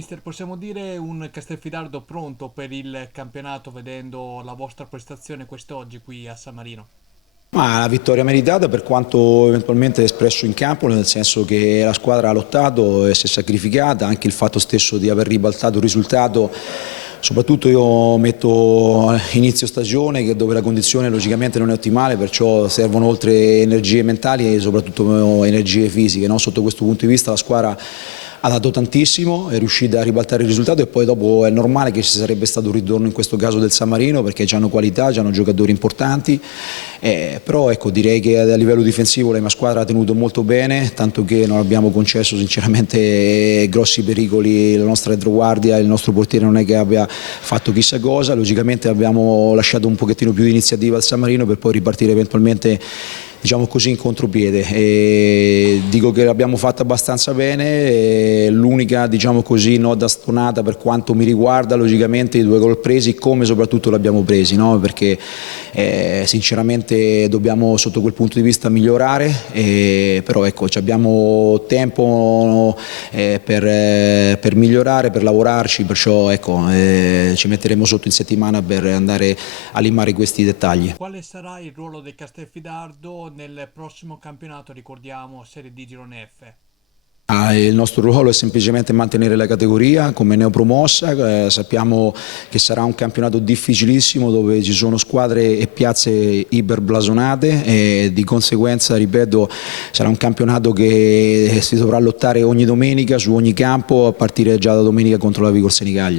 Mister, possiamo dire un Castelfidardo pronto per il campionato vedendo la vostra prestazione quest'oggi qui a San Marino? Ma la vittoria meritata per quanto eventualmente espresso in campo, nel senso che la squadra ha lottato e si è sacrificata, anche il fatto stesso di aver ribaltato il risultato, soprattutto io metto inizio stagione dove la condizione logicamente non è ottimale, perciò servono oltre energie mentali e soprattutto energie fisiche, no? Sotto questo punto di vista la squadra ha dato tantissimo, è riuscita a ribaltare il risultato e poi dopo è normale che ci sarebbe stato un ritorno in questo caso del San Marino perché hanno qualità, hanno giocatori importanti, però ecco, direi che a livello difensivo la mia squadra ha tenuto molto bene, tanto che non abbiamo concesso sinceramente grossi pericoli, la nostra retroguardia, il nostro portiere non è che abbia fatto chissà cosa, logicamente abbiamo lasciato un pochettino più di iniziativa al San Marino per poi ripartire eventualmente, diciamo così, in contropiede. E dico che l'abbiamo fatta abbastanza bene, l'unica, diciamo così, noda stonata per quanto mi riguarda, logicamente i due gol presi, come soprattutto l'abbiamo presi, no? Perché sinceramente dobbiamo sotto quel punto di vista migliorare, però ecco, abbiamo tempo per migliorare, per lavorarci, perciò ecco, ci metteremo sotto in settimana per andare a limare questi dettagli. Quale sarà il ruolo del Castelfidardo nel prossimo campionato, ricordiamo, Serie D Girone F? Il nostro ruolo è semplicemente mantenere la categoria come neopromossa, sappiamo che sarà un campionato difficilissimo dove ci sono squadre e piazze iperblasonate e di conseguenza, ripeto, sarà un campionato che si dovrà lottare ogni domenica su ogni campo a partire già da domenica contro la Vigor Senigallia.